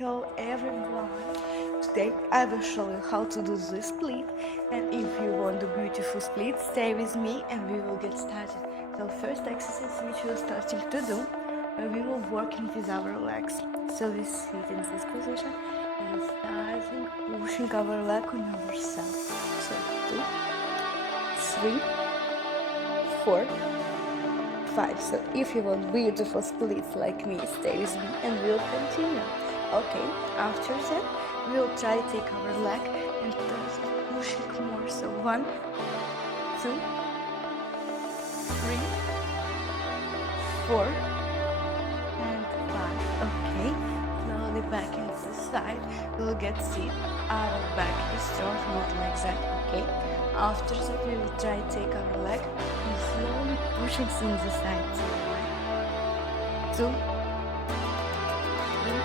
Hello everyone! Today I will show you how to do this split, and if you want a beautiful split, stay with me and we will get started. So first exercise which we are starting to do, we will working with our legs. So we sit in this position and starting pushing our leg on ourselves. So 2, 3, 4, 5. So if you want beautiful splits like me, stay with me and we'll continue. Okay, after that, we'll try to take our leg and start pushing more. So 1, 2, 3, 4, and 5. Okay, slowly back into the side. We'll get sit. Our back is strong, not like that. Okay. After that, we will try to take our leg and slowly pushing in the side. So 1, 2, 3,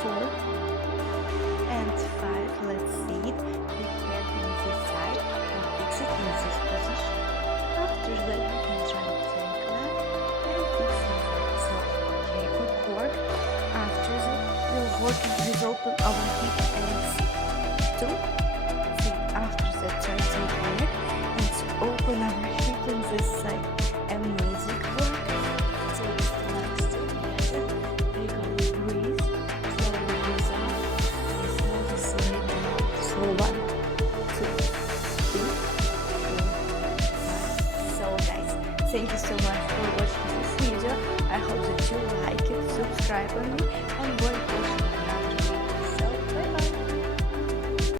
4, and 5. Let's see it. We head in this side and fix it in this position. After that, we can try to take left and fix it. So, okay, good work. After that, we'll work with open our hip and sit. 2, 3. After that, try to take a leg and to open our hip in this side. Amazing work. Take the legs together. We go breathe. Slowly breathe out. And slowly slide down. So 1, 2, 3, 4, 5. So guys, thank you so much for watching this video. I hope that you like it, subscribe on me and go and watch